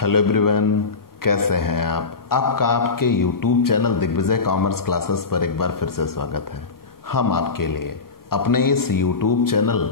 Hello everyone, कैसे हैं आप? आपका आपके YouTube channel Digvijay commerce classes पर एक बार फिर से स्वागत है। हम आपके लिए अपने इस YouTube channel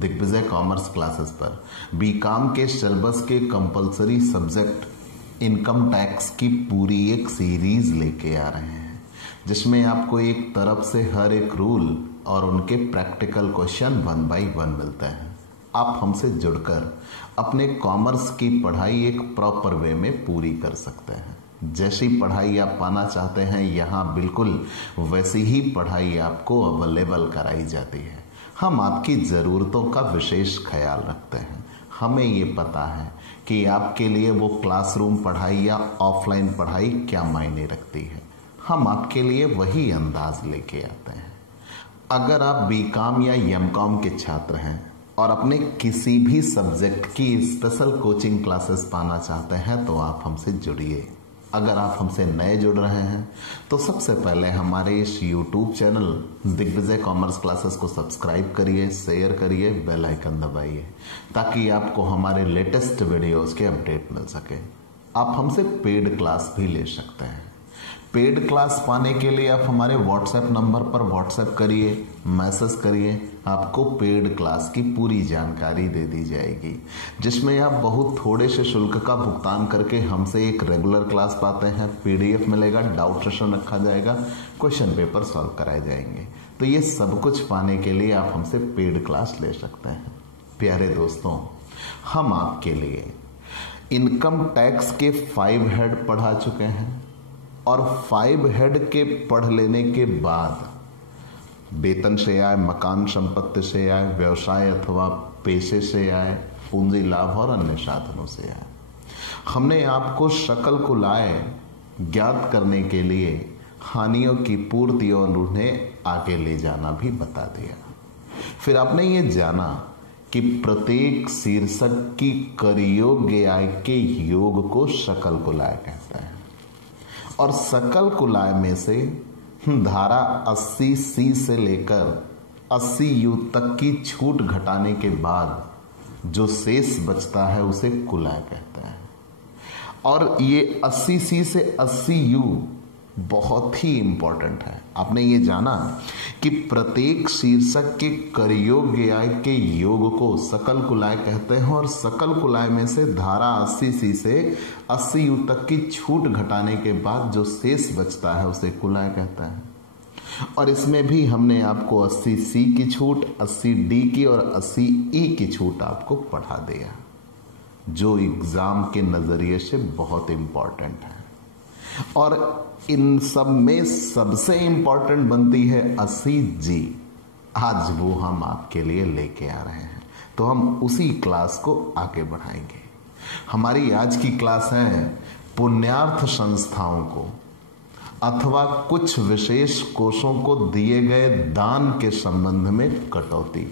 Digvijay commerce classes पर बीकॉम के सिलेबस के कंपलसरी सब्जेक्ट इनकम टैक्स की पूरी एक सीरीज लेके आ रहे हैं, जिसमें आपको एक तरफ से हर एक रूल और उनके प्रैक्टिकल क्वेश्चन 1 बाय 1 मिलते हैं। आप हमसे जुड़कर अपने कॉमर्स की पढ़ाई एक प्रॉपर वे में पूरी कर सकते हैं। जैसी पढ़ाई आप पाना चाहते हैं, यहाँ बिल्कुल वैसी ही पढ़ाई आपको अवेलेबल कराई जाती है। हम आपकी ज़रूरतों का विशेष ख्याल रखते हैं। हमें ये पता है कि आपके लिए वो क्लासरूम पढ़ाई या ऑफलाइन पढ़ाई क्या मायने रखती है। हम आपके लिए वही अंदाज लेके आते हैं। अगर आप बीकॉम या एमकॉम के छात्र हैं और अपने किसी भी सब्जेक्ट की स्पेशल कोचिंग क्लासेस पाना चाहते हैं तो आप हमसे जुड़िए। अगर आप हमसे नए जुड़ रहे हैं तो सबसे पहले हमारे इस YouTube channel Digvijay commerce classes को सब्सक्राइब करिए, शेयर करिए, बेल आइकन दबाइए ताकि आपको हमारे लेटेस्ट वीडियोस के अपडेट मिल सके। आप हमसे पेड क्लास भी ले सकते हैं। पेड क्लास पाने के लिए आप हमारे व्हाट्सएप नंबर पर व्हाट्सएप करिए, मैसेज करिए, आपको पेड क्लास की पूरी जानकारी दे दी जाएगी, जिसमें आप बहुत थोड़े से शुल्क का भुगतान करके हमसे एक रेगुलर क्लास पाते हैं। PDF मिलेगा, डाउट सेशन रखा जाएगा, क्वेश्चन पेपर सॉल्व कराए जाएंगे। तो ये सब कुछ पाने के लिए आप हमसे पेड क्लास ले सकते हैं। प्यारे दोस्तों, हम आपके लिए इनकम टैक्स के 5 हेड पढ़ा चुके हैं और 5 हेड के पढ़ लेने के बाद वेतन से आय, मकान संपत्ति से आय, व्यवसाय अथवा पेशे से आय, पूंजी लाभ और अन्य साधनों से आय, हमने आपको सकल कुल आय ज्ञात करने के लिए हानियों की पूर्ति और उन्हें आगे ले जाना भी बता दिया। फिर आपने ये जाना कि प्रत्येक शीर्षक की कर योग्य आय के योग को सकल कुल आय कहते हैं और सकल कुल आय में से धारा 80C से लेकर 80U तक की छूट घटाने के बाद जो शेष बचता है उसे कुल आय कहते हैं। और ये 80C से 80U बहुत ही इंपॉर्टेंट है। आपने ये जाना कि प्रत्येक शीर्षक के कर योग्य आय के योग को सकल कुल आय कहते हैं और सकल कुल आय में से धारा 80C से 80U तक की छूट घटाने के बाद जो शेष बचता है उसे कुल आय कहते हैं। और इसमें भी हमने आपको 80C की छूट, 80D की और 80E की छूट आपको पढ़ा दिया, जो एग्जाम के नजरिए से बहुत इंपॉर्टेंट है। और इन सब में सबसे इंपॉर्टेंट बनती है 80G। आज वो हम आपके लिए लेके आ रहे हैं, तो हम उसी क्लास को आगे बढ़ाएंगे। हमारी आज की क्लास है पुण्यार्थ संस्थाओं को अथवा कुछ विशेष कोषों को दिए गए दान के संबंध में कटौती,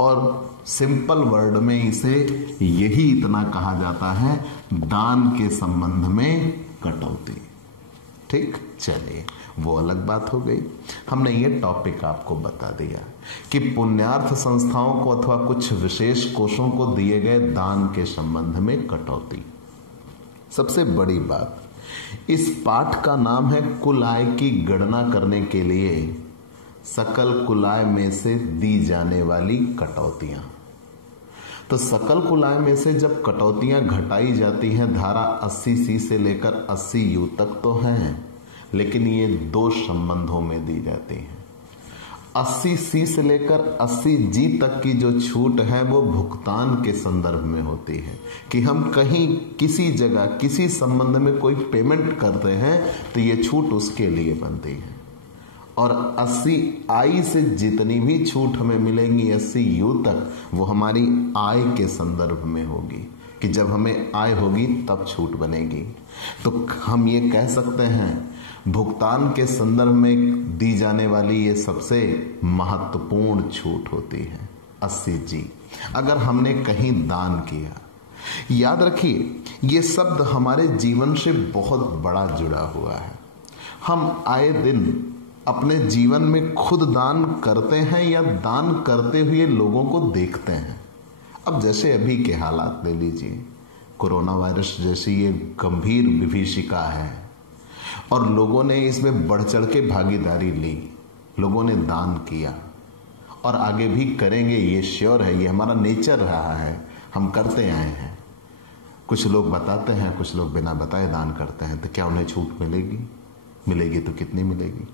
और सिंपल वर्ड में इसे यही इतना कहा जाता है, दान के संबंध में कटौती। ठीक, चलिए वो अलग बात हो गई। हमने ये टॉपिक आपको बता दिया कि पुण्यार्थ संस्थाओं को अथवा कुछ विशेष कोषों को दिए गए दान के संबंध में कटौती। सबसे बड़ी बात, इस पाठ का नाम है कुल आय की गणना करने के लिए सकल कुल आय में से दी जाने वाली कटौतियां। तो सकल कुल आय में से जब कटौतियां घटाई जाती हैं, धारा 80C से लेकर 80U तक तो हैं, लेकिन ये 2 संबंधों में दी जाती हैं। 80C से लेकर 80G तक की जो छूट है वो भुगतान के संदर्भ में होती है कि हम कहीं किसी जगह किसी संबंध में कोई पेमेंट करते हैं तो ये छूट उसके लिए बनती है। और 80I से जितनी भी छूट हमें मिलेंगी 80U तक, वो हमारी आय के संदर्भ में होगी कि जब हमें आय होगी तब छूट बनेगी। तो हम ये कह सकते हैं भुगतान के संदर्भ में दी जाने वाली ये सबसे महत्वपूर्ण छूट होती है 80G। अगर हमने कहीं दान किया, याद रखिए ये शब्द हमारे जीवन से बहुत बड़ा जुड़ा हुआ है। हम आए दिन अपने जीवन में खुद दान करते हैं या दान करते हुए लोगों को देखते हैं। अब जैसे अभी के हालात ले लीजिए, कोरोना वायरस जैसी ये गंभीर विभीषिका है और लोगों ने इसमें बढ़ चढ़ के भागीदारी ली, लोगों ने दान किया और आगे भी करेंगे, ये श्योर है, ये हमारा नेचर रहा है, हम करते आए हैं। कुछ लोग बताते हैं, कुछ लोग बिना बताए दान करते हैं, तो क्या उन्हें छूट मिलेगी? मिलेगी तो कितनी मिलेगी?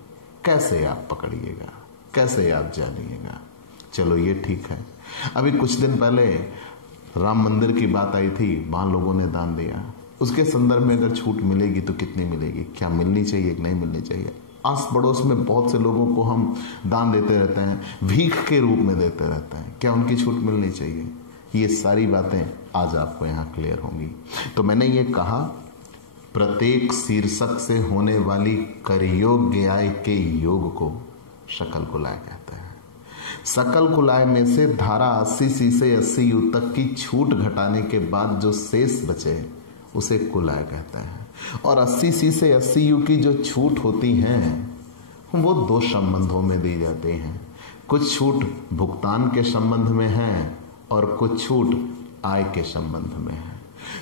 कैसे आप पकड़िएगा, कैसे आप जानिएगा? चलो ये ठीक है। अभी कुछ दिन पहले राम मंदिर की बात आई थी, वहां लोगों ने दान दिया, उसके संदर्भ में अगर छूट मिलेगी तो कितनी मिलेगी? क्या मिलनी चाहिए कि नहीं मिलनी चाहिए? आस पड़ोस में बहुत से लोगों को हम दान देते रहते हैं, भीख के रूप में देते रहते हैं, क्या उनकी छूट मिलनी चाहिए? ये सारी बातें आज आपको यहाँ क्लियर होंगी। तो मैंने ये कहा, प्रत्येक शीर्षक से होने वाली करयोग्य आय के योग को सकल कुलाय कहते हैं। सकल कुलाय में से धारा 80C से 80U तक की छूट घटाने के बाद जो शेष बचे उसे कुलाय कहते हैं। और 80C से 80U की जो छूट होती हैं वो दो संबंधों में दी जाती हैं। कुछ छूट भुगतान के संबंध में है और कुछ छूट आय के संबंध में है।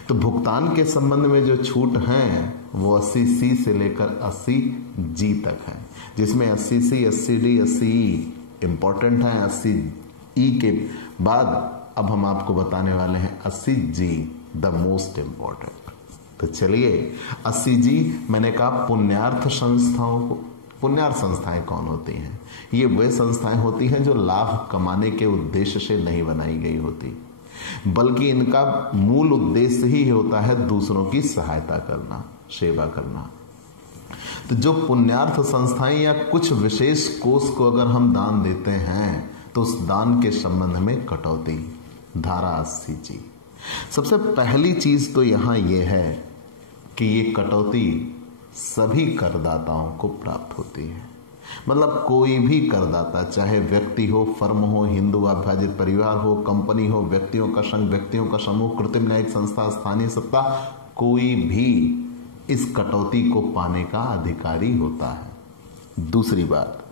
तो भुगतान के संबंध में जो छूट हैं वो 80C से लेकर 80G तक है, जिसमें 80C, 80D, 80E इंपॉर्टेंट है। 80E के बाद अब हम आपको बताने वाले हैं 80G द मोस्ट इंपॉर्टेंट। तो चलिए 80G मैंने कहा पुण्यार्थ संस्थाओं को। पुण्यार्थ संस्थाएं कौन होती हैं? ये वे संस्थाएं होती हैं जो लाभ कमाने के उद्देश्य से नहीं बनाई गई होती, बल्कि इनका मूल उद्देश्य ही होता है दूसरों की सहायता करना, सेवा करना। तो जो पुण्यार्थ संस्थाएं या कुछ विशेष कोष को अगर हम दान देते हैं तो उस दान के संबंध में कटौती, धारा 80G। सबसे पहली चीज तो यहां यह है कि ये कटौती सभी करदाताओं को प्राप्त होती है। मतलब कोई भी करदाता, चाहे व्यक्ति हो, फर्म हो, हिंदू अविभाजित परिवार हो, कंपनी हो, व्यक्तियों का संघ, व्यक्तियों का समूह, कृत्रिम न्यायिक संस्था, स्थानीय सत्ता, कोई भी इस कटौती को पाने का अधिकारी होता है। दूसरी बात,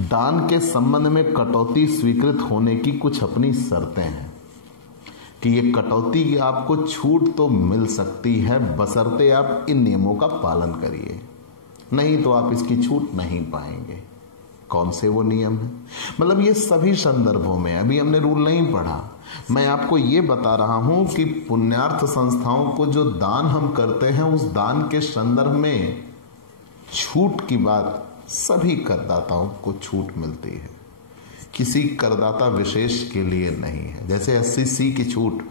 दान के संबंध में कटौती स्वीकृत होने की कुछ अपनी शर्तें हैं कि ये कटौती आपको छूट तो मिल सकती है बशर्ते आप इन नियमों का पालन करिए, नहीं तो आप इसकी छूट नहीं पाएंगे। कौन से वो नियम है? मतलब ये सभी संदर्भों में, अभी हमने रूल नहीं पढ़ा, मैं आपको ये बता रहा हूं कि पुण्यार्थ संस्थाओं को जो दान हम करते हैं उस दान के संदर्भ में छूट की बात सभी करदाताओं को छूट मिलती है, किसी करदाता विशेष के लिए नहीं है। जैसे 80C की छूट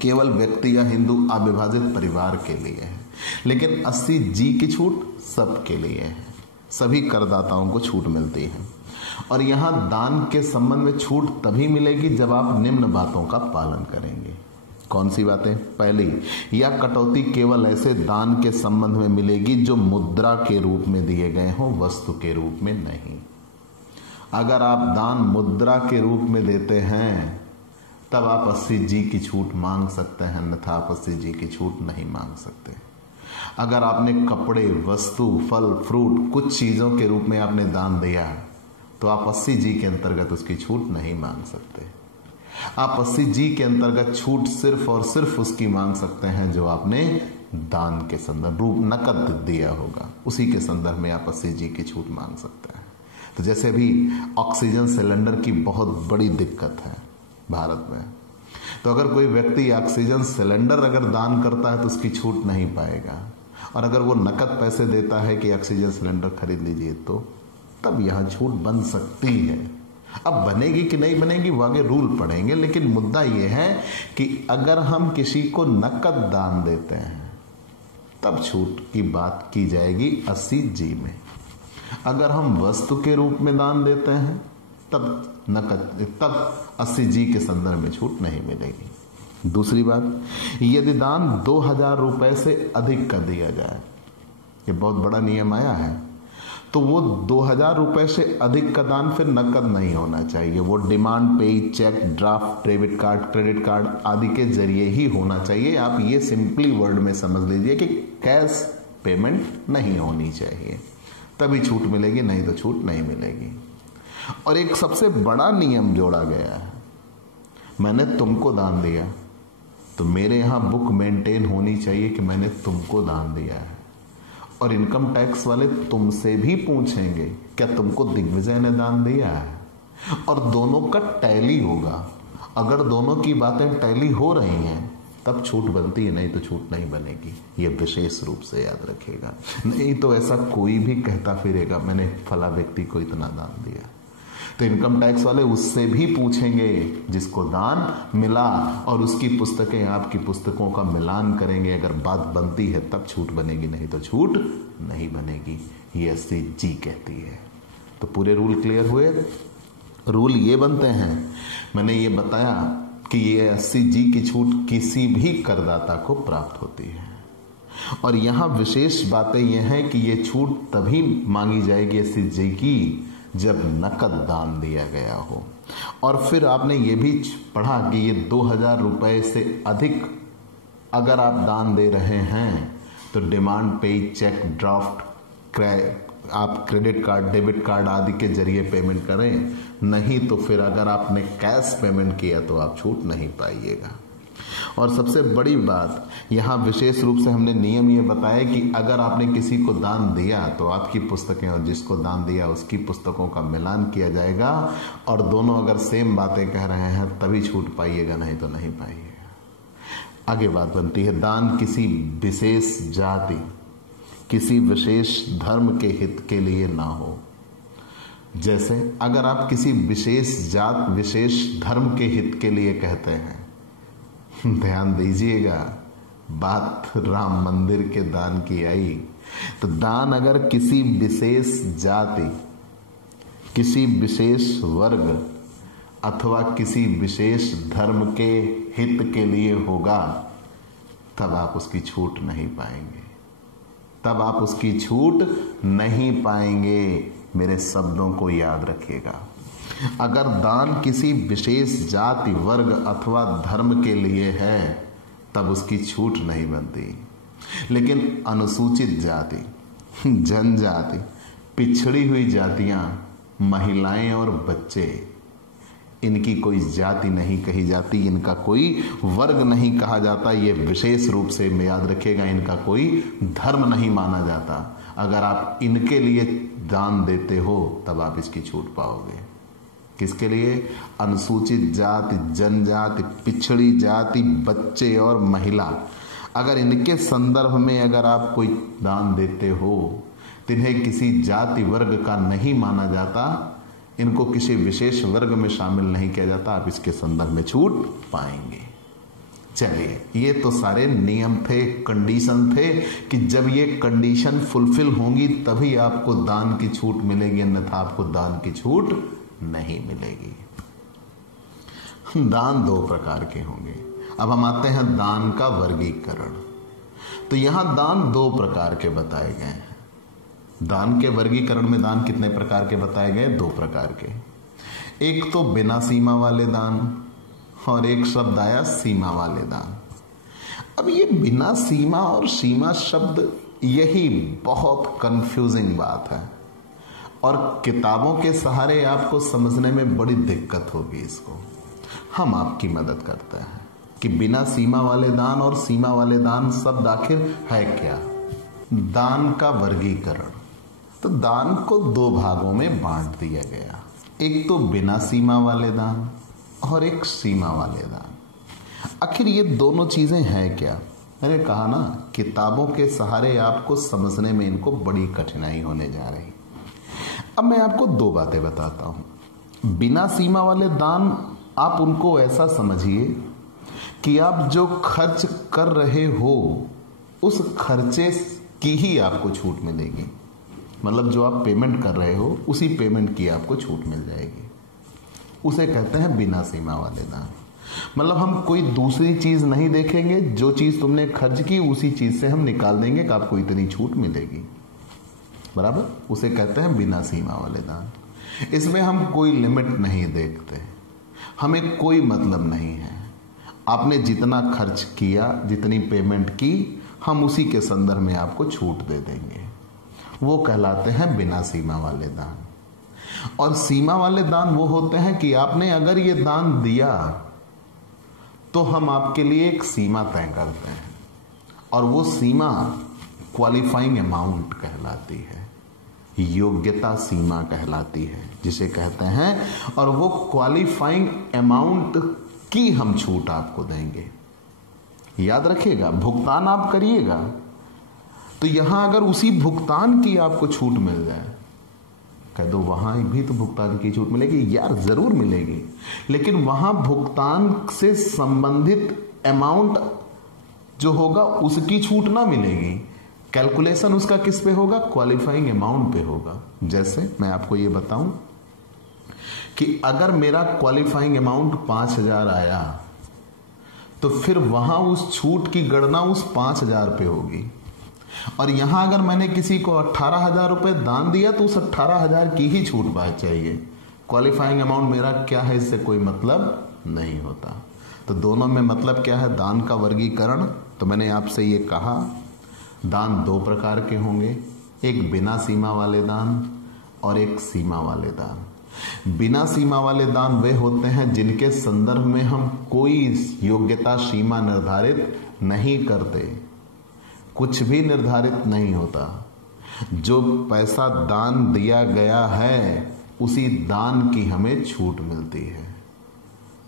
केवल व्यक्ति या हिंदू अविभाजित परिवार के लिए है, लेकिन 80G की छूट सबके लिए है, सभी करदाताओं को छूट मिलती है। और यहां दान के संबंध में छूट तभी मिलेगी जब आप निम्न बातों का पालन करेंगे। कौन सी बातें? पहली, यह कटौती केवल ऐसे दान के संबंध में मिलेगी जो मुद्रा के रूप में दिए गए हों, वस्तु के रूप में नहीं। अगर आप दान मुद्रा के रूप में देते हैं तब आप 80G की छूट मांग सकते हैं, अन्यथा आप 80G की छूट नहीं मांग सकते। अगर आपने कपड़े, वस्तु, फल, फ्रूट, कुछ चीजों के रूप में आपने दान दिया तो आप 80G के अंतर्गत उसकी छूट नहीं मांग सकते। आप 80G के अंतर्गत छूट सिर्फ और सिर्फ उसकी मांग सकते हैं जो आपने दान के संदर्भ रूप नकद दिया होगा, उसी के संदर्भ में आप 80G की छूट मांग सकते हैं। तो जैसे अभी ऑक्सीजन सिलेंडर की बहुत बड़ी दिक्कत है भारत में, तो अगर कोई व्यक्ति ऑक्सीजन सिलेंडर अगर दान करता है तो उसकी छूट नहीं पाएगा, और अगर वो नकद पैसे देता है कि ऑक्सीजन सिलेंडर खरीद लीजिए तो तब यहां छूट बन सकती है। अब बनेगी कि नहीं बनेगी वो आगे रूल पढ़ेंगे, लेकिन मुद्दा यह है कि अगर हम किसी को नकद दान देते हैं तब छूट की बात की जाएगी 80G में। अगर हम वस्तु के रूप में दान देते हैं तब 80G के संदर्भ में छूट नहीं मिलेगी। दूसरी बात, यदि दान 2000 रुपए से अधिक का दिया जाए, ये बहुत बड़ा नियम आया है, तो वो 2000 रुपए से अधिक का दान फिर नकद नहीं होना चाहिए, वो डिमांड पे, cheque, draft, debit card, credit card आदि के जरिए ही होना चाहिए। आप ये सिंपली वर्ड में समझ लीजिए कि कैश पेमेंट नहीं होनी चाहिए, तभी छूट मिलेगी, नहीं तो छूट नहीं मिलेगी। और एक सबसे बड़ा नियम जोड़ा गया है, मैंने तुमको दान दिया, तो मेरे यहाँ बुक मेंटेन होनी चाहिए कि मैंने तुमको दान दिया है, और इनकम टैक्स वाले तुमसे भी पूछेंगे क्या तुमको दिग्विजय ने दान दिया है, और दोनों का टैली होगा। अगर दोनों की बातें टैली हो रही हैं तब छूट बनती है, नहीं तो छूट नहीं बनेगी। ये विशेष रूप से याद रखेगा। नहीं तो ऐसा कोई भी कहता फिरेगा मैंने फला व्यक्ति को इतना दान दिया, तो इनकम टैक्स वाले उससे भी पूछेंगे जिसको दान मिला, और उसकी पुस्तकें आपकी पुस्तकों का मिलान करेंगे। अगर बात बनती है तब छूट बनेगी, नहीं तो छूट नहीं बनेगी। ये SCG कहती है। तो पूरे रूल क्लियर हुए। रूल ये बनते हैं, मैंने ये बताया कि ये SCG की छूट किसी भी करदाता को प्राप्त होती है। और यहां विशेष बातें यह हैं कि ये छूट तभी मांगी जाएगी SCG की जब नकद दान दिया गया हो। और फिर आपने ये भी पढ़ा कि ये 2000 रुपए से अधिक अगर आप दान दे रहे हैं तो डिमांड पे, चेक, ड्राफ्ट, आप क्रेडिट कार्ड, डेबिट कार्ड आदि के जरिए पेमेंट करें। नहीं तो फिर अगर आपने कैश पेमेंट किया तो आप छूट नहीं पाइएगा। और सबसे बड़ी बात यहाँ विशेष रूप से हमने नियम ये बताया कि अगर आपने किसी को दान दिया तो आपकी पुस्तकें और जिसको दान दिया उसकी पुस्तकों का मिलान किया जाएगा, और दोनों अगर सेम बातें कह रहे हैं तभी छूट पाइएगा, नहीं तो नहीं पाइएगा। आगे बात बनती है, दान किसी विशेष जाति, किसी विशेष धर्म के हित के लिए ना हो। जैसे अगर आप किसी विशेष जात, विशेष धर्म के हित के लिए कहते हैं, ध्यान दीजिएगा, बात राम मंदिर के दान की आई, तो दान अगर किसी विशेष जाति, किसी विशेष वर्ग अथवा किसी विशेष धर्म के हित के लिए होगा तब आप उसकी छूट नहीं पाएंगे, तब आप उसकी छूट नहीं पाएंगे। मेरे शब्दों को याद रखिएगा। अगर दान किसी विशेष जाति, वर्ग अथवा धर्म के लिए है तब उसकी छूट नहीं बनती। लेकिन अनुसूचित जाति, जनजाति, पिछड़ी हुई जातियां, महिलाएं और बच्चे, इनकी कोई जाति नहीं कही जाती, इनका कोई वर्ग नहीं कहा जाता। ये विशेष रूप से याद रखिएगा, इनका कोई धर्म नहीं माना जाता। अगर आप इनके लिए दान देते हो तब आप इसकी छूट पाओगे। किसके लिए? अनुसूचित जाति, जनजाति, पिछड़ी जाति, बच्चे और महिला। अगर इनके संदर्भ में अगर आप कोई दान देते हो तो इन्हें किसी जाति वर्ग का नहीं माना जाता, इनको किसी विशेष वर्ग में शामिल नहीं किया जाता। आप इसके संदर्भ में छूट पाएंगे। चलिए, ये तो सारे नियम थे, कंडीशन थे कि जब ये कंडीशन फुलफिल होंगी तभी आपको दान की छूट मिलेगी, अन्यथा आपको दान की छूट नहीं मिलेगी। दान दो प्रकार के होंगे। अब हम आते हैं दान का वर्गीकरण। तो यहां दान दो प्रकार के बताए गए हैं। दान के वर्गीकरण में दान कितने प्रकार के बताए गए? दो प्रकार के। एक तो बिना सीमा वाले दान, और एक शब्द आया सीमा वाले दान। अब ये बिना सीमा और सीमा शब्द, यही बहुत कंफ्यूजिंग बात है, और किताबों के सहारे आपको समझने में बड़ी दिक्कत होगी। इसको हम आपकी मदद करते हैं कि बिना सीमा वाले दान और सीमा वाले दान शब्द आखिर है क्या। दान का वर्गीकरण, तो दान को दो भागों में बांट दिया गया। एक तो बिना सीमा वाले दान और एक सीमा वाले दान। आखिर ये दोनों चीजें हैं क्या? मैंने कहा ना, किताबों के सहारे आपको समझने में इनको बड़ी कठिनाई होने जा रही। अब मैं आपको दो बातें बताता हूं। बिना सीमा वाले दान, आप उनको ऐसा समझिए कि आप जो खर्च कर रहे हो उस खर्चे की ही आपको छूट मिलेगी। मतलब जो आप पेमेंट कर रहे हो उसी पेमेंट की आपको छूट मिल जाएगी। उसे कहते हैं बिना सीमा वाले दान। मतलब हम कोई दूसरी चीज नहीं देखेंगे, जो चीज तुमने खर्च की उसी चीज से हम निकाल देंगे कि आपको इतनी छूट मिलेगी। बराबर, उसे कहते हैं बिना सीमा वाले दान। इसमें हम कोई लिमिट नहीं देखते, हमें कोई मतलब नहीं है। आपने जितना खर्च किया, जितनी पेमेंट की, हम उसी के संदर्भ में आपको छूट दे देंगे। वो कहलाते हैं बिना सीमा वाले दान। और सीमा वाले दान वो होते हैं कि आपने अगर ये दान दिया तो हम आपके लिए एक सीमा तय करते हैं और वो सीमा क्वालिफाइंग अमाउंट कहलाती है, योग्यता सीमा कहलाती है जिसे कहते हैं, और वो क्वालिफाइंग अमाउंट की हम छूट आपको देंगे। याद रखिएगा, भुगतान आप करिएगा तो यहां अगर उसी भुगतान की आपको छूट मिल जाए, कह दो वहां भी तो भुगतान की छूट मिलेगी, यार जरूर मिलेगी, लेकिन वहां भुगतान से संबंधित अमाउंट जो होगा उसकी छूट ना मिलेगी। कैलकुलेशन उसका किस पे होगा? क्वालिफाइंग अमाउंट पे होगा। जैसे मैं आपको ये बताऊं कि अगर मेरा क्वालिफाइंग अमाउंट 5,000 आया तो फिर वहां उस छूट की गणना उस 5,000 पे होगी, और यहां अगर मैंने किसी को 18,000 रुपए दान दिया तो उस 18,000 की ही छूट बात चाहिए। क्वालिफाइंग अमाउंट मेरा क्या है इससे कोई मतलब नहीं होता। तो दोनों में मतलब क्या है? दान का वर्गीकरण। तो मैंने आपसे ये कहा दान 2 प्रकार के होंगे, एक बिना सीमा वाले दान और एक सीमा वाले दान। बिना सीमा वाले दान वे होते हैं जिनके संदर्भ में हम कोई योग्यता सीमा निर्धारित नहीं करते, कुछ भी निर्धारित नहीं होता। जो पैसा दान दिया गया है उसी दान की हमें छूट मिलती है।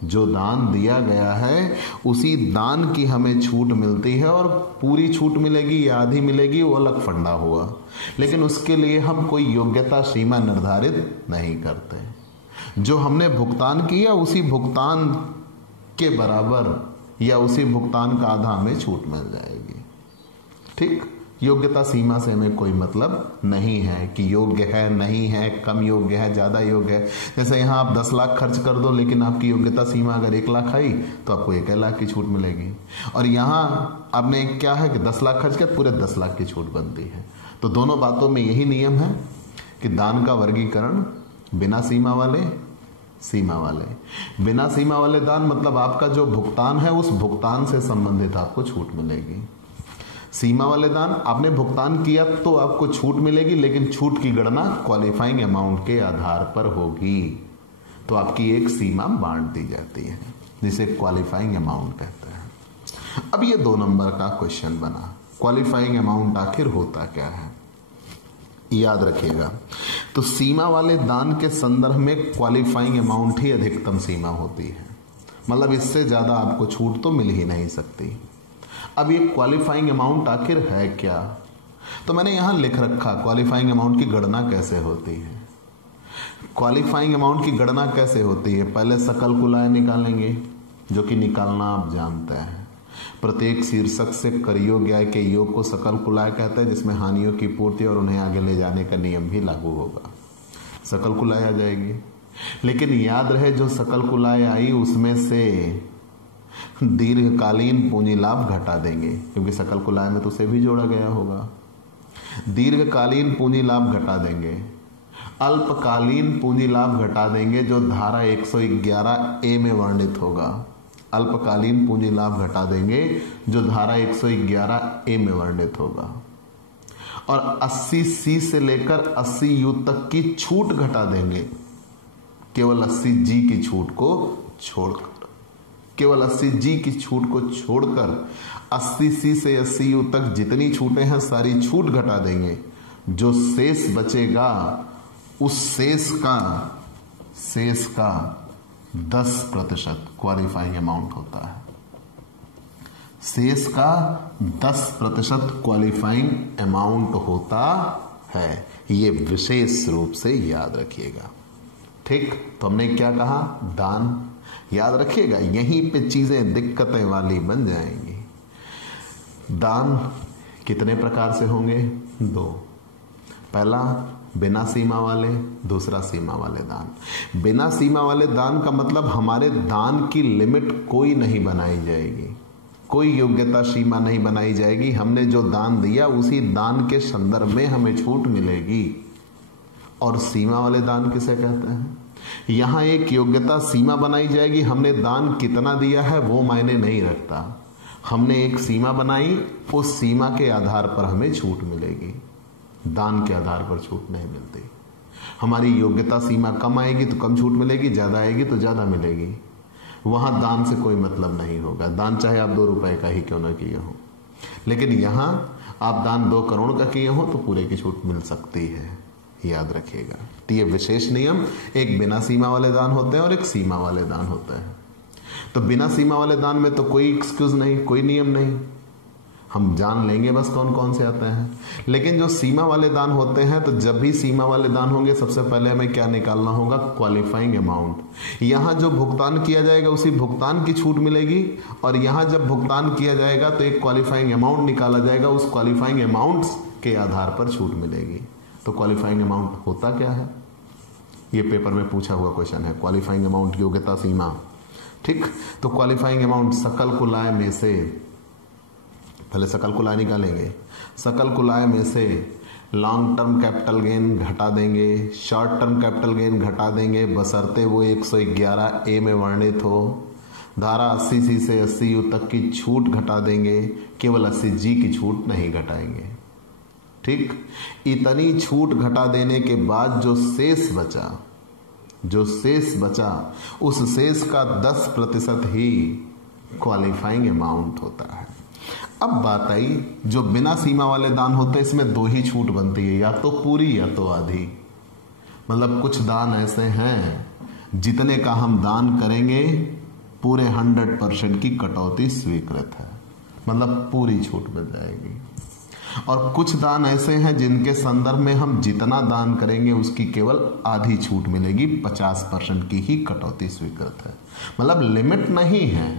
जो दान दिया गया है उसी दान की हमें छूट मिलती है, और पूरी छूट मिलेगी या आधी मिलेगी वो अलग फंडा हुआ, लेकिन उसके लिए हम कोई योग्यता सीमा निर्धारित नहीं करते। जो हमने भुगतान किया उसी भुगतान के बराबर या उसी भुगतान का आधा हमें छूट मिल जाएगी। ठीक, योग्यता सीमा से हमें कोई मतलब नहीं है कि योग्य है, नहीं है, कम योग्य है, ज्यादा योग्य है। जैसे यहां आप 10 लाख खर्च कर दो लेकिन आपकी योग्यता सीमा अगर 1 लाख आई तो आपको 1 लाख की छूट मिलेगी, और यहां आपने क्या है कि 10 लाख खर्च किया पूरे 10 लाख की छूट बनती है। तो दोनों बातों में यही नियम है कि दान का वर्गीकरण बिना सीमा वाले, सीमा वाले। बिना सीमा वाले दान मतलब आपका जो भुगतान है उस भुगतान से संबंधित आपको छूट मिलेगी। सीमा वाले दान आपने भुगतान किया तो आपको छूट मिलेगी, लेकिन छूट की गणना क्वालिफाइंग अमाउंट के आधार पर होगी, तो आपकी एक सीमा बांट दी जाती है जिसे क्वालिफाइंग अमाउंट कहते हैं। अब ये 2 नंबर का क्वेश्चन बना, क्वालिफाइंग अमाउंट आखिर होता क्या है? याद रखिएगा, तो सीमा वाले दान के संदर्भ में क्वालिफाइंग अमाउंट ही अधिकतम सीमा होती है, मतलब इससे ज्यादा आपको छूट तो मिल ही नहीं सकती। अब ये क्वालिफाइंग अमाउंट आखिर है क्या? तो मैंने यहां लिख रखा क्वालिफाइंग अमाउंट की गणना कैसे होती है। क्वालिफाइंग अमाउंट की गणना कैसे होती है? पहले सकल कुल-आय निकालेंगे, जो कि निकालना आप जानते हैं। प्रत्येक शीर्षक से कर योग्य आय के योग को सकल कुल-आय कहते हैं, जिसमें हानियों की पूर्ति और उन्हें आगे ले जाने का नियम भी लागू होगा। सकल कुल-आय आ जाएगी, लेकिन याद रहे जो सकल कुल-आय आई उसमें से दीर्घकालीन पूंजी लाभ घटा देंगे, क्योंकि सकल कुल-आय में तो उसे भी जोड़ा गया होगा। दीर्घकालीन पूंजी लाभ घटा देंगे, अल्पकालीन पूंजी लाभ घटा देंगे जो धारा 111A में वर्णित होगा। अल्पकालीन पूंजी लाभ घटा देंगे जो धारा 111A में वर्णित होगा, और 80C से लेकर 80U तक की छूट घटा देंगे, केवल 80G की छूट को छोड़कर। केवल 80G की छूट को छोड़कर 80C से 80U तक जितनी छूटें हैं सारी छूट घटा देंगे। जो शेष बचेगा उस शेष का 10% क्वालिफाइंग अमाउंट होता है। शेष का 10% क्वालिफाइंग अमाउंट होता है, ये विशेष रूप से याद रखिएगा। ठीक, तो हमने क्या कहा? दान। याद रखिएगा, यहीं पे चीजें दिक्कतें वाली बन जाएंगी। दान कितने प्रकार से होंगे? 2। पहला बिना सीमा वाले, दूसरा सीमा वाले दान। बिना सीमा वाले दान का मतलब हमारे दान की लिमिट कोई नहीं बनाई जाएगी, कोई योग्यता सीमा नहीं बनाई जाएगी। हमने जो दान दिया उसी दान के संदर्भ में हमें छूट मिलेगी। और सीमा वाले दान किसे कहते हैं? यहां एक योग्यता सीमा बनाई जाएगी, हमने दान कितना दिया है वो मायने नहीं रखता। हमने एक सीमा बनाई, उस सीमा के आधार पर हमें छूट मिलेगी, दान के आधार पर छूट नहीं मिलती। हमारी योग्यता सीमा कम आएगी तो कम छूट मिलेगी, ज्यादा आएगी तो ज्यादा मिलेगी। वहां दान से कोई मतलब नहीं होगा। दान चाहे आप 2 रुपए का ही क्यों ना किए हो, लेकिन यहां आप दान 2 करोड़ का किए हो तो पूरे की छूट मिल सकती है, याद रखिएगा। तो ये विशेष नियम, एक बिना सीमा वाले दान होते हैं और एक सीमा वाले दान होते हैं। तो बिना सीमा वाले दान में तो कोई एक्सक्यूज नहीं, कोई नियम नहीं, हम जान लेंगे बस कौन कौन से आते हैं। लेकिन जो सीमा वाले दान होते हैं, तो जब भी सीमा वाले दान होंगे सबसे पहले हमें क्या निकालना होगा, क्वालिफाइंग अमाउंट। यहां जो भुगतान किया जाएगा उसी भुगतान की छूट मिलेगी, और यहां जब भुगतान किया जाएगा तो एक क्वालिफाइंग अमाउंट निकाला जाएगा, उस क्वालिफाइंग अमाउंट्स के आधार पर छूट मिलेगी। तो क्वालिफाइंग अमाउंट होता क्या है, ये पेपर में पूछा हुआ क्वेश्चन है। क्वालिफाइंग अमाउंट, योग्यता सीमा, ठीक। तो क्वालिफाइंग अमाउंट सकल कुल आय में से, पहले सकल कुल आय निकालेंगे, सकल कुल आय में से लॉन्ग टर्म कैपिटल गेन घटा देंगे, शॉर्ट टर्म कैपिटल गेन घटा देंगे, बशर्ते वो 111A में वर्णित हो। धारा 80C से 80U तक की छूट घटा देंगे, केवल 80G की छूट नहीं घटाएंगे, ठीक। इतनी छूट घटा देने के बाद जो शेष बचा, उस शेष का 10% ही क्वालिफाइंग अमाउंट होता है। अब बात आई जो बिना सीमा वाले दान होते हैं, इसमें 2 ही छूट बनती है, या तो पूरी या तो आधी। मतलब कुछ दान ऐसे हैं जितने का हम दान करेंगे पूरे 100% की कटौती स्वीकृत है, मतलब पूरी छूट मिल जाएगी। और कुछ दान ऐसे हैं जिनके संदर्भ में हम जितना दान करेंगे उसकी केवल आधी छूट मिलेगी, 50% की ही कटौती स्वीकृत है। मतलब लिमिट नहीं है,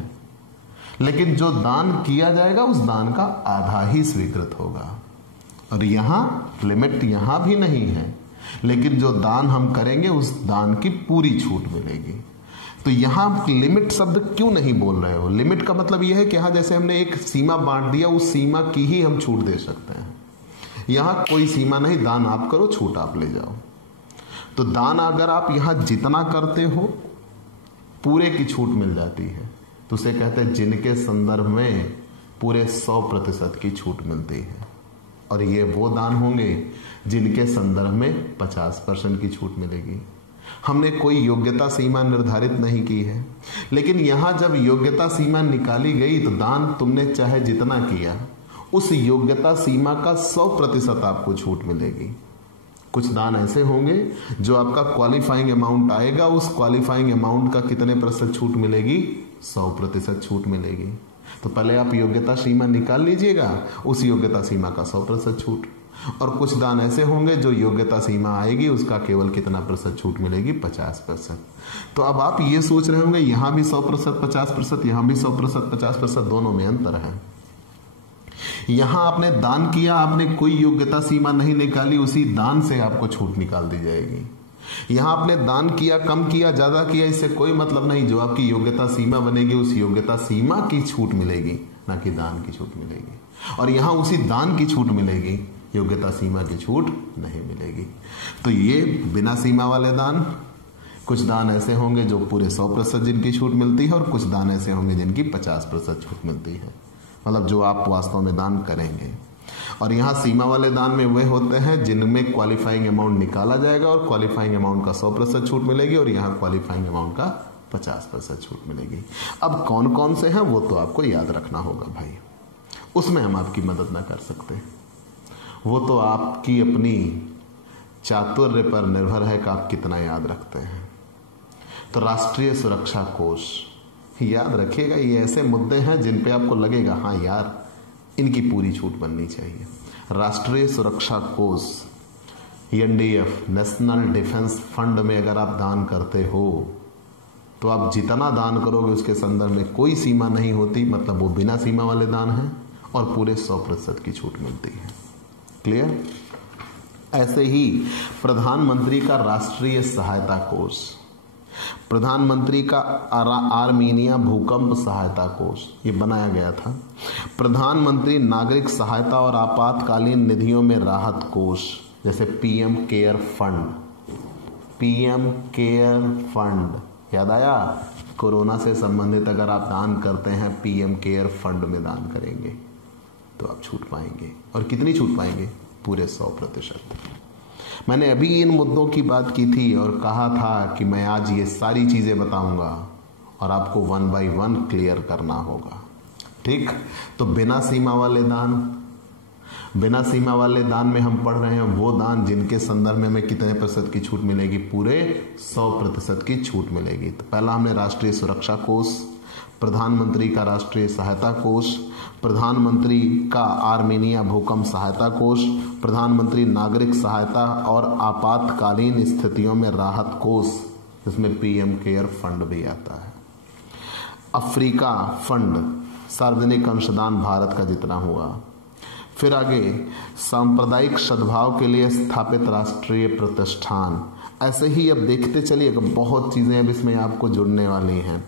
लेकिन जो दान किया जाएगा उस दान का आधा ही स्वीकृत होगा। और यहां लिमिट यहां भी नहीं है, लेकिन जो दान हम करेंगे उस दान की पूरी छूट मिलेगी। तो यहां लिमिट शब्द क्यों नहीं बोल रहे हो? लिमिट का मतलब यह है कि यहां जैसे हमने एक सीमा बांट दिया, उस सीमा की ही हम छूट दे सकते हैं। यहां कोई सीमा नहीं, दान आप करो, छूट आप ले जाओ। तो दान अगर आप यहां जितना करते हो पूरे की छूट मिल जाती है, तो उसे कहते हैं जिनके संदर्भ में पूरे 100% की छूट मिलती है। और ये वो दान होंगे जिनके संदर्भ में 50% की छूट मिलेगी। हमने कोई योग्यता सीमा निर्धारित नहीं की है, लेकिन यहां जब योग्यता सीमा निकाली गई तो दान तुमने चाहे जितना किया, उस योग्यता सीमा का 100% आपको छूट मिलेगी। कुछ दान ऐसे होंगे जो आपका क्वालिफाइंग अमाउंट आएगा, उस क्वालिफाइंग अमाउंट का कितने % छूट मिलेगी, 100% छूट मिलेगी। तो पहले आप योग्यता सीमा निकाल लीजिएगा, उस योग्यता सीमा का 100% छूट। और कुछ दान ऐसे होंगे जो योग्यता सीमा आएगी उसका केवल कितना % छूट मिलेगी, 50%। तो अब आप ये सोच रहे होंगे यहां भी 100% 50%, यहां भी 100% 50%, दोनों में अंतर है। यहां आपने दान किया, आपने कोई योग्यता सीमा नहीं निकाली, उसी दान से आपको छूट निकाल दी जाएगी। यहां आपने दान किया, कम किया, ज्यादा किया, इससे कोई मतलब नहीं। जो आपकी योग्यता सीमा बनेगी उस योग्यता सीमा की छूट मिलेगी, ना कि दान की छूट मिलेगी। और यहां उसी दान की छूट मिलेगी, योग्यता सीमा की छूट नहीं मिलेगी। तो ये बिना सीमा वाले दान। कुछ दान ऐसे होंगे जो पूरे 100% जिनकी छूट मिलती है, और कुछ दान ऐसे होंगे जिनकी 50% छूट मिलती है, मतलब जो आप वास्तव में दान करेंगे। और यहाँ सीमा वाले दान में वे होते हैं जिनमें क्वालिफाइंग अमाउंट निकाला जाएगा और क्वालिफाइंग अमाउंट का 100% छूट मिलेगी, और यहाँ क्वालिफाइंग अमाउंट का 50% छूट मिलेगी। अब कौन कौन से हैं वो तो आपको याद रखना होगा भाई, उसमें हम आपकी मदद ना कर सकते। वो तो आपकी अपनी चातुर्य पर निर्भर है कि आप कितना याद रखते हैं। तो राष्ट्रीय सुरक्षा कोष याद रखिएगा, ये ऐसे मुद्दे हैं जिन पे आपको लगेगा हाँ यार इनकी पूरी छूट बननी चाहिए। राष्ट्रीय सुरक्षा कोष NDF, नेशनल डिफेंस फंड में अगर आप दान करते हो तो आप जितना दान करोगे उसके संदर्भ में कोई सीमा नहीं होती, मतलब वो बिना सीमा वाले दान हैं, और पूरे 100% की छूट मिलती है। क्लियर? ऐसे ही प्रधानमंत्री का राष्ट्रीय सहायता कोष, प्रधानमंत्री का आर्मीनिया भूकंप सहायता कोष ये बनाया गया था। प्रधानमंत्री नागरिक सहायता और आपातकालीन निधियों में राहत कोष, जैसे PM care fund, PM care fund याद आया? कोरोना से संबंधित अगर आप दान करते हैं PM केयर फंड में दान करेंगे तो आप छूट पाएंगे। और कितनी छूट पाएंगे? पूरे 100%। मैंने अभी इन मुद्दों की बात की थी और कहा था कि मैं आज ये सारी चीजें बताऊंगा, और आपको 1 by 1 क्लियर करना होगा। ठीक, तो बिना सीमा वाले दान में हम पढ़ रहे हैं वो दान जिनके संदर्भ में हमें कितने प्रतिशत की छूट मिलेगी, पूरे 100% की छूट मिलेगी। तो पहला हमने राष्ट्रीय सुरक्षा कोष, प्रधानमंत्री का राष्ट्रीय सहायता कोष, प्रधानमंत्री का आर्मेनिया भूकंप सहायता कोष, प्रधानमंत्री नागरिक सहायता और आपातकालीन स्थितियों में राहत कोष, इसमें पीएम केयर फंड भी आता है। अफ्रीका फंड, सार्वजनिक अंशदान भारत का जितना हुआ। फिर आगे सांप्रदायिक सद्भाव के लिए स्थापित राष्ट्रीय प्रतिष्ठान। ऐसे ही अब देखते चलिए, बहुत चीजें अब इसमें आपको जुड़ने वाली हैं।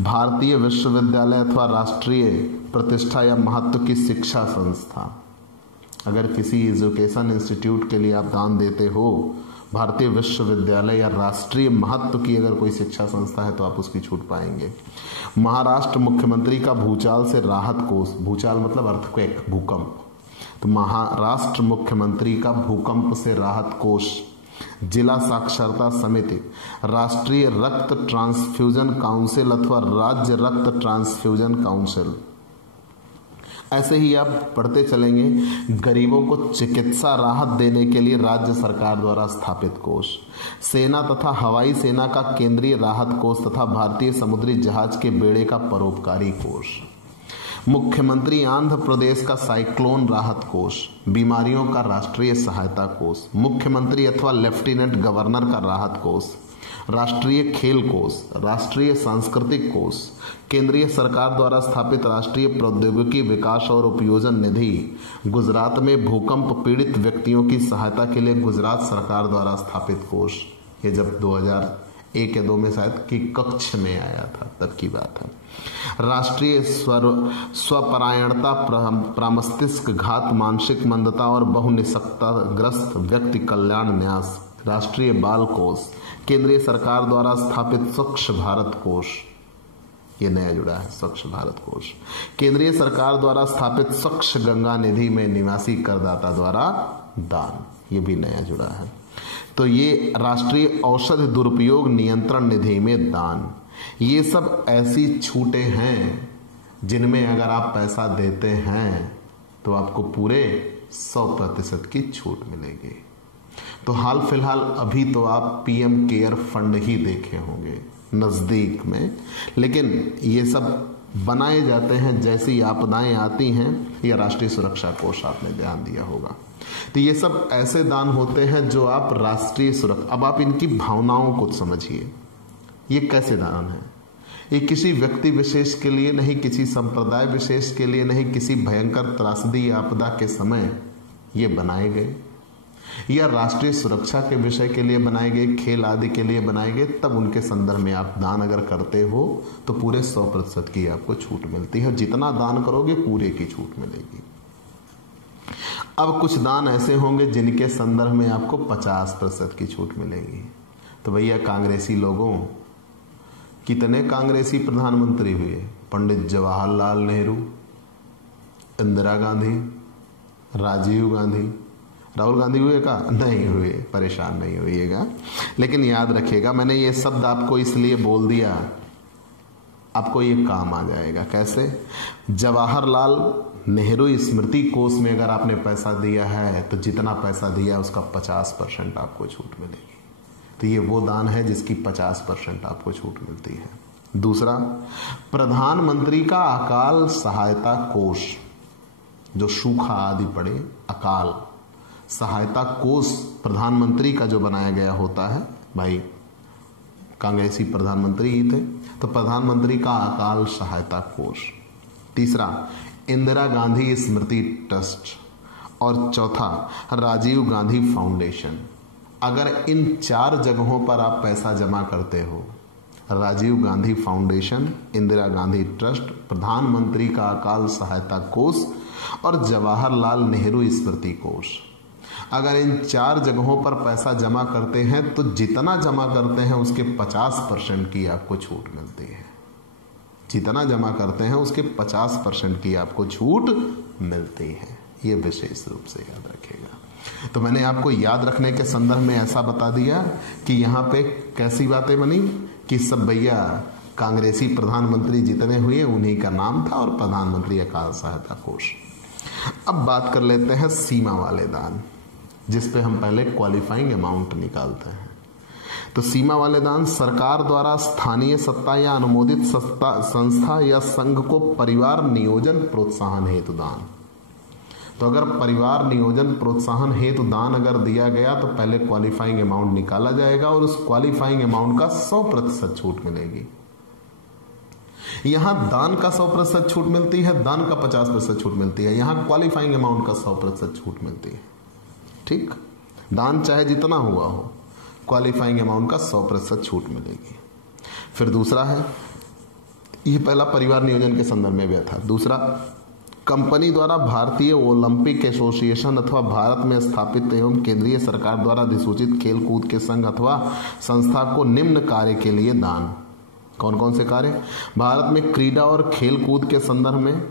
भारतीय विश्वविद्यालय अथवा राष्ट्रीय प्रतिष्ठा या महत्व की शिक्षा संस्था, अगर किसी एजुकेशन इंस्टीट्यूट के लिए आप दान देते हो, भारतीय विश्वविद्यालय या राष्ट्रीय महत्व की अगर कोई शिक्षा संस्था है तो आप उसकी छूट पाएंगे। महाराष्ट्र मुख्यमंत्री का भूचाल से राहत कोष, भूचाल मतलब अर्थक्वेक, भूकंप, तो महाराष्ट्र मुख्यमंत्री का भूकंप से राहत कोष। जिला साक्षरता समिति, राष्ट्रीय रक्त ट्रांसफ्यूजन काउंसिल अथवा राज्य रक्त ट्रांसफ्यूजन काउंसिल। ऐसे ही आप पढ़ते चलेंगे। गरीबों को चिकित्सा राहत देने के लिए राज्य सरकार द्वारा स्थापित कोष। सेना तथा हवाई सेना का केंद्रीय राहत कोष तथा भारतीय समुद्री जहाज के बेड़े का परोपकारी कोष। मुख्यमंत्री आंध्र प्रदेश का साइक्लोन राहत कोष। बीमारियों का राष्ट्रीय सहायता कोष। मुख्यमंत्री अथवा लेफ्टिनेंट गवर्नर का राहत कोष। राष्ट्रीय खेल कोष, राष्ट्रीय सांस्कृतिक कोष, केंद्रीय सरकार द्वारा स्थापित राष्ट्रीय प्रौद्योगिकी विकास और उपयोजन निधि। गुजरात में भूकंप पीड़ित व्यक्तियों की सहायता के लिए गुजरात सरकार द्वारा स्थापित कोष। ये जब 2001 या 2 में शायद की कक्ष में आया था, तब की बात है। राष्ट्रीय स्वपरायणता, प्रमस्तिष्क घात, मानसिक मंदता और बहुनिशक्तग्रस्त व्यक्ति कल्याण न्यास। राष्ट्रीय बाल कोष, केंद्रीय सरकार द्वारा स्थापित स्वच्छ भारत कोष, ये नया जुड़ा है, स्वच्छ भारत कोष। केंद्रीय सरकार द्वारा स्थापित स्वच्छ गंगा निधि में निवासी करदाता द्वारा दान, ये भी नया जुड़ा है। तो ये राष्ट्रीय औषधि दुरुपयोग नियंत्रण निधि में दान। ये सब ऐसी छूटें हैं जिनमें अगर आप पैसा देते हैं तो आपको पूरे 100% की छूट मिलेगी। तो हाल फिलहाल अभी तो आप पीएम केयर फंड ही देखे होंगे नजदीक में, लेकिन ये सब बनाए जाते हैं जैसी आपदाएं आती हैं, या राष्ट्रीय सुरक्षा कोष आपने ध्यान दिया होगा। तो ये सब ऐसे दान होते हैं जो आप राष्ट्रीय सुरक्षा, अब आप इनकी भावनाओं को समझिए, ये कैसे दान है। ये किसी व्यक्ति विशेष के लिए नहीं, किसी संप्रदाय विशेष के लिए नहीं, किसी भयंकर त्रासदी आपदा के समय ये बनाए गए, या राष्ट्रीय सुरक्षा के विषय के लिए बनाए गए, खेल आदि के लिए बनाए गए। तब उनके संदर्भ में आप दान अगर करते हो तो पूरे 100% की आपको छूट मिलती है। जितना दान करोगे पूरे की छूट मिलेगी। अब कुछ दान ऐसे होंगे जिनके संदर्भ में आपको 50% की छूट मिलेगी। तो भैया कांग्रेसी लोगों, कितने कांग्रेसी प्रधानमंत्री हुए? पंडित जवाहरलाल नेहरू, इंदिरा गांधी, राजीव गांधी, राहुल गांधी हुए का? नहीं हुए, परेशान नहीं होइएगा। लेकिन याद रखिएगा, मैंने ये शब्द आपको इसलिए बोल दिया, आपको ये काम आ जाएगा। कैसे? जवाहरलाल नेहरू स्मृति कोष में अगर आपने पैसा दिया है तो जितना पैसा दिया उसका 50% आपको छूट मिलेगी। तो ये वो दान है जिसकी 50% आपको छूट मिलती है। दूसरा, प्रधानमंत्री का अकाल सहायता कोष, जो सूखा आदि पड़े, अकाल सहायता कोष प्रधानमंत्री का जो बनाया गया होता है, भाई कांग्रेसी प्रधानमंत्री ही थे, तो प्रधानमंत्री का अकाल सहायता कोष। तीसरा, इंदिरा गांधी स्मृति ट्रस्ट, और चौथा राजीव गांधी फाउंडेशन। अगर इन 4 जगहों पर आप पैसा जमा करते हो, राजीव गांधी फाउंडेशन, इंदिरा गांधी ट्रस्ट, प्रधानमंत्री का अकाल सहायता कोष और जवाहरलाल नेहरू स्मृति कोष, अगर इन 4 जगहों पर पैसा जमा करते हैं तो जितना जमा करते हैं उसके 50% की आपको छूट मिलती है। जितना जमा करते हैं उसके 50% की आपको छूट मिलती है। ये विशेष रूप से याद रखिएगा। तो मैंने आपको याद रखने के संदर्भ में ऐसा बता दिया कि यहाँ पे कैसी बातें बनी कि सब भैया कांग्रेसी प्रधानमंत्री जितने हुए उन्हीं का नाम था और प्रधानमंत्री अकाल सहायता कोष। अब बात कर लेते हैं सीमा वाले दान, जिस पे हम पहले क्वालिफाइंग अमाउंट निकालते हैं। तो सीमा वाले दान सरकार द्वारा स्थानीय सत्ता या अनुमोदित संस्था या संघ को परिवार नियोजन प्रोत्साहन हेतु दान। तो अगर परिवार नियोजन प्रोत्साहन हेतु दान अगर दिया गया तो पहले क्वालिफाइंग अमाउंट निकाला जाएगा और उस क्वालिफाइंग अमाउंट का 100% छूट मिलेगी। यहां दान का 100% छूट मिलती है, दान का 50% छूट मिलती है, यहां क्वालिफाइंग अमाउंट का 100% छूट मिलती है। ठीक, दान चाहे जितना हुआ हो, क्वालिफाइंग अमाउंट का 100% छूट मिलेगी। फिर दूसरा है, यह पहला परिवार नियोजन के संदर्भ में भी था। दूसरा, कंपनी द्वारा भारतीय ओलंपिक एसोसिएशन अथवा भारत में स्थापित एवं केंद्रीय सरकार द्वारा अधिसूचित खेल कूद के संघ अथवा संस्था को निम्न कार्य के लिए दान। कौन कौन से कार्य? भारत में क्रीड़ा और खेल कूद के संदर्भ में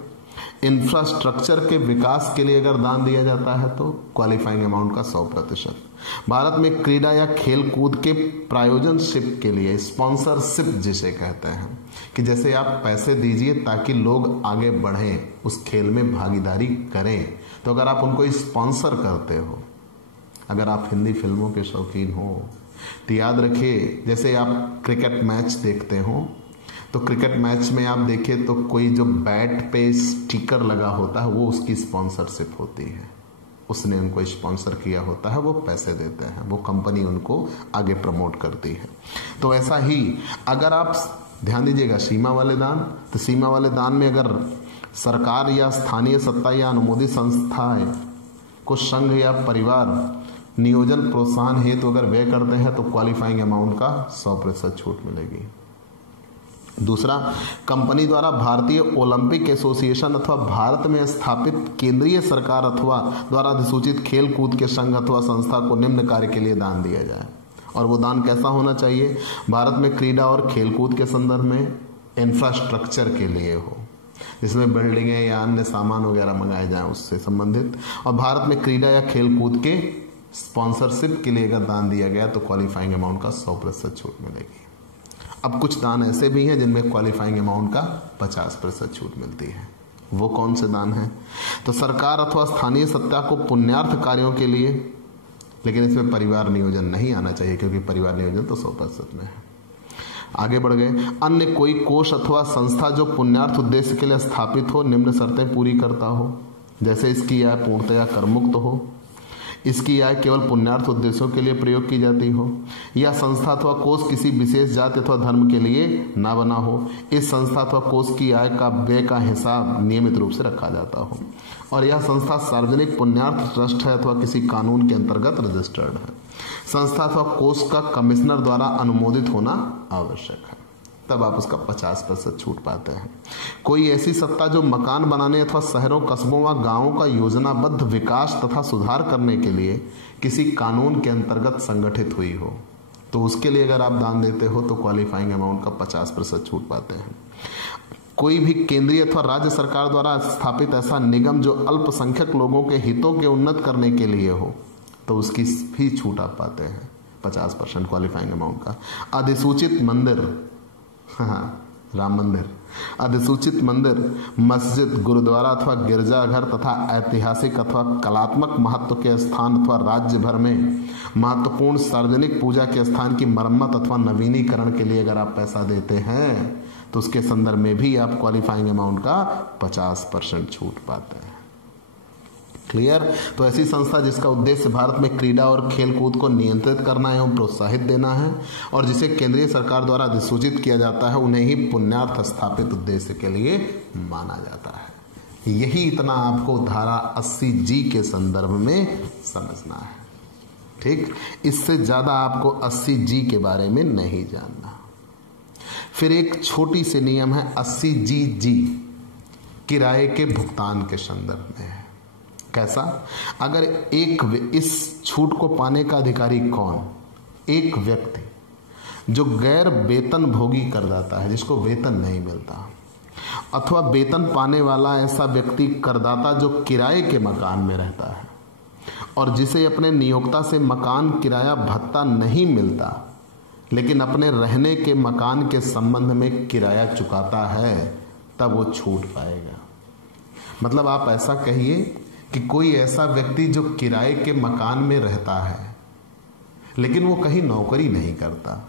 इंफ्रास्ट्रक्चर के विकास के लिए अगर दान दिया जाता है तो क्वालिफाइंग अमाउंट का 100%। भारत में क्रीड़ा या खेल कूद के प्रायोजनशिप के लिए, स्पॉन्सरशिप जिसे कहते हैं, कि जैसे आप पैसे दीजिए ताकि लोग आगे बढ़ें, उस खेल में भागीदारी करें। तो अगर आप उनको स्पॉन्सर करते हो, अगर आप हिंदी फिल्मों के शौकीन हो तो याद रखिए, जैसे आप क्रिकेट मैच देखते हो तो क्रिकेट मैच में आप देखें तो कोई जो बैट पे स्टिकर लगा होता है वो उसकी स्पॉन्सरशिप होती है, उसने उनको स्पॉन्सर किया होता है, वो पैसे देते हैं, वो कंपनी उनको आगे प्रमोट करती है। तो ऐसा ही अगर आप ध्यान दीजिएगा सीमा वाले दान, तो सीमा वाले दान में अगर सरकार या स्थानीय सत्ता या अनुमोदित संस्थाएं को संघ या परिवार नियोजन प्रोत्साहन हेतु अगर व्यय करते हैं तो क्वालिफाइंग अमाउंट का 100% छूट मिलेगी। दूसरा, कंपनी द्वारा भारतीय ओलंपिक एसोसिएशन अथवा भारत में स्थापित केंद्रीय सरकार अथवा द्वारा अधिसूचित खेल कूद के संघ अथवा संस्था को निम्न कार्य के लिए दान दिया जाए। और वो दान कैसा होना चाहिए? भारत में क्रीड़ा और खेल कूद के संदर्भ में इंफ्रास्ट्रक्चर के लिए हो, जिसमें बिल्डिंगें या अन्य सामान वगैरह मंगाए जाएं उससे संबंधित। और भारत में क्रीड़ा या खेल कूद के स्पॉन्सरशिप के लिए अगर दान दिया गया तो क्वालिफाइंग अमाउंट का 100% छूट मिलेगी। अब कुछ दान ऐसे भी हैं जिनमें क्वालिफाइंग अमाउंट का 50% छूट मिलती है। वो कौन से दान हैं? तो सरकार अथवा स्थानीय सत्ता को पुण्यार्थ कार्यों के लिए, लेकिन इसमें परिवार नियोजन नहीं आना चाहिए क्योंकि परिवार नियोजन तो 100% में है। आगे बढ़ गए, अन्य कोई कोष अथवा संस्था जो पुण्यार्थ उद्देश्य के लिए स्थापित हो, निम्न शर्तें पूरी करता हो, जैसे इसकी आय पूर्णतया करमुक्त हो, इसकी आय केवल पुण्यार्थ उद्देश्यों के लिए प्रयोग की जाती हो, या संस्था अथवा कोष किसी विशेष जाति अथवा धर्म के लिए ना बना हो, इस संस्था अथवा कोष की आय का व्यय का हिसाब नियमित रूप से रखा जाता हो, और यह संस्था सार्वजनिक पुण्यार्थ ट्रस्ट है अथवा किसी कानून के अंतर्गत रजिस्टर्ड है। संस्था अथवा कोष का कमिश्नर द्वारा अनुमोदित होना आवश्यक है, तब आप उसका 50% छूट पाते हैं। कोई ऐसी सत्ता जो मकान बनाने अथवा शहरों, कस्बों व गांवों का योजनाबद्ध विकास तथा सुधार करने के लिए किसी कानून के अंतर्गत संगठित हुई हो, तो उसके लिए अगर आप दान देते हो तो क्वालिफाइंग अमाउंट का 50% छूट पाते हैं। कोई भी केंद्रीय अथवा राज्य सरकार द्वारा स्थापित ऐसा निगम जो अल्पसंख्यक लोगों के हितों के उन्नत करने के लिए हो, तो उसकी भी छूट आप पाते हैं 50% क्वालिफाइंग अमाउंट का। अधिसूचित मंदिर, हाँ, राम मंदिर, अधिसूचित मंदिर, मस्जिद, गुरुद्वारा अथवा गिरजाघर तथा ऐतिहासिक अथवा कलात्मक महत्व के स्थान अथवा राज्य भर में महत्वपूर्ण सार्वजनिक पूजा के स्थान की मरम्मत अथवा नवीनीकरण के लिए अगर आप पैसा देते हैं तो उसके संदर्भ में भी आप क्वालिफाइंग अमाउंट का 50% छूट पाते हैं। क्लियर? तो ऐसी संस्था जिसका उद्देश्य भारत में क्रीड़ा और खेल कूद को नियंत्रित करना एवं प्रोत्साहित देना है और जिसे केंद्रीय सरकार द्वारा अधिसूचित किया जाता है, उन्हें ही पुण्यार्थ स्थापित उद्देश्य के लिए माना जाता है। यही इतना आपको धारा 80G के संदर्भ में समझना है। ठीक, इससे ज्यादा आपको 80G के बारे में नहीं जानना। फिर एक छोटी सी नियम है 80G, किराए के भुगतान के संदर्भ में है। कैसा? अगर इस छूट को पाने का अधिकारी कौन? एक व्यक्ति जो गैर वेतन भोगी करदाता है, जिसको वेतन नहीं मिलता, अथवा वेतन पाने वाला ऐसा व्यक्ति करदाता जो किराए के मकान में रहता है और जिसे अपने नियोक्ता से मकान किराया भत्ता नहीं मिलता, लेकिन अपने रहने के मकान के संबंध में किराया चुकाता है, तब वो छूट पाएगा। मतलब आप ऐसा कहिए कि कोई ऐसा व्यक्ति जो किराए के मकान में रहता है लेकिन वो कहीं नौकरी नहीं करता।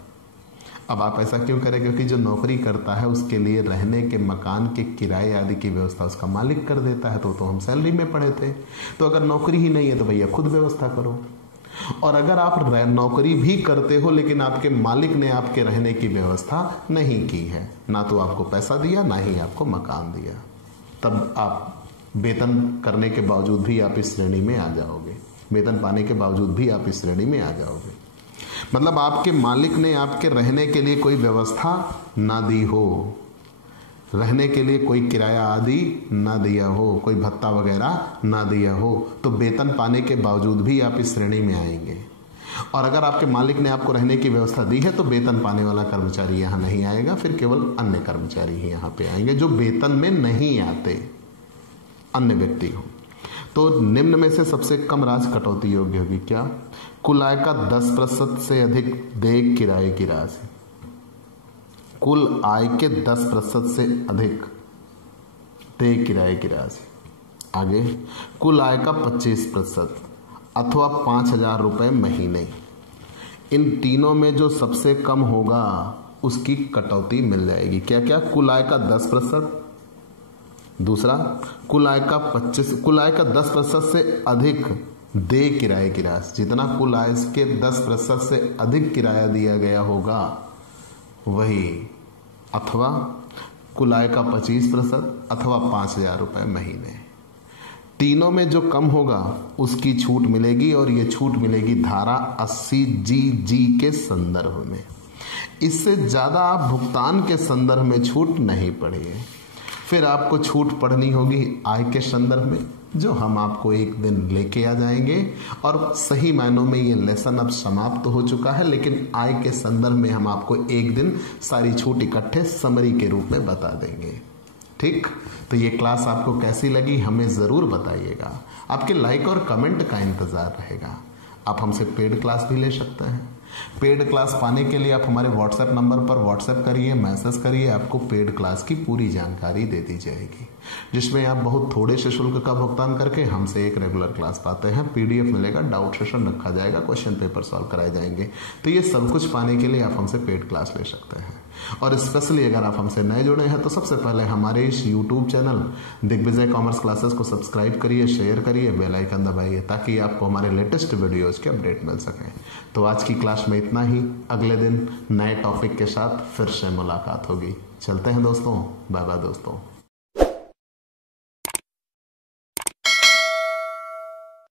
अब आप ऐसा क्यों करें? क्योंकि जो नौकरी करता है उसके लिए रहने के मकान के किराए आदि की व्यवस्था उसका मालिक कर देता है। तो हम सैलरी में पढ़े थे, तो अगर नौकरी ही नहीं है तो भैया खुद व्यवस्था करो। और अगर आप नौकरी भी करते हो लेकिन आपके मालिक ने आपके रहने की व्यवस्था नहीं की है, ना तो आपको पैसा दिया ना ही आपको मकान दिया, तब आप वेतन करने के बावजूद भी आप इस श्रेणी में आ जाओगे, वेतन पाने के बावजूद भी आप इस श्रेणी में आ जाओगे। मतलब आपके मालिक ने आपके रहने के लिए कोई व्यवस्था ना दी हो, रहने के लिए कोई किराया आदि ना दिया हो, कोई भत्ता वगैरह ना दिया हो, तो वेतन पाने के बावजूद भी आप इस श्रेणी में आएंगे। और अगर आपके मालिक ने आपको रहने की व्यवस्था दी है तो वेतन पाने वाला कर्मचारी यहाँ नहीं आएगा, फिर केवल अन्य कर्मचारी ही यहाँ पे आएंगे जो वेतन में नहीं आते, अन्य व्यक्ति हो। तो निम्न में से सबसे कम राशि कटौती योग्य होगी क्या? कुल आय का 10% से अधिक देय किराए की राशि। कुल आय के 10% से अधिक देय किराए की राशि। आगे, कुल आय का 25% अथवा 5,000 रुपये महीने। इन तीनों में जो सबसे कम होगा उसकी कटौती मिल जाएगी। क्या क्या? कुल आय का 10%, दूसरा कुल आय का 10% से अधिक देय किराए की राशि। जितना कुल आय के 10% से अधिक किराया दिया गया होगा वही, अथवा कुल आय का 25% अथवा 5,000 रुपये महीने। तीनों में जो कम होगा उसकी छूट मिलेगी, और ये छूट मिलेगी धारा 80G के संदर्भ में। इससे ज्यादा आप भुगतान के संदर्भ में छूट नहीं पढ़िए। फिर आपको छूट पढ़नी होगी आय के संदर्भ में, जो हम आपको एक दिन लेके आ जाएंगे। और सही मायनों में ये लेसन अब समाप्त हो चुका है, लेकिन आय के संदर्भ में हम आपको एक दिन सारी छूट इकट्ठे समरी के रूप में बता देंगे। ठीक, तो ये क्लास आपको कैसी लगी हमें ज़रूर बताइएगा। आपके लाइक और कमेंट का इंतज़ार रहेगा। आप हमसे पेड क्लास भी ले सकते हैं। पेड क्लास पाने के लिए आप हमारे व्हाट्सएप नंबर पर व्हाट्सएप करिए, मैसेज करिए, आपको पेड क्लास की पूरी जानकारी दे दी जाएगी, जिसमें आप बहुत थोड़े से शुल्क का भुगतान करके हमसे एक रेगुलर क्लास पाते हैं। पीडीएफ मिलेगा, डाउट सेशन रखा जाएगा, क्वेश्चन पेपर सॉल्व कराए जाएंगे। तो ये सब कुछ पाने के लिए आप हमसे पेड क्लास ले सकते हैं। और स्पेशली अगर आप हमसे नए जुड़े हैं तो सबसे पहले हमारे इस YouTube channel Digvijay commerce classes को सब्सक्राइब करिए, शेयर करिए, बेल आइकन दबाइए, ताकि आपको हमारे लेटेस्ट वीडियोज के अपडेट मिल सकें। तो आज की क्लास में इतना ही। अगले दिन नए टॉपिक के साथ फिर से मुलाकात होगी। चलते हैं दोस्तों, बाय बाय दोस्तों।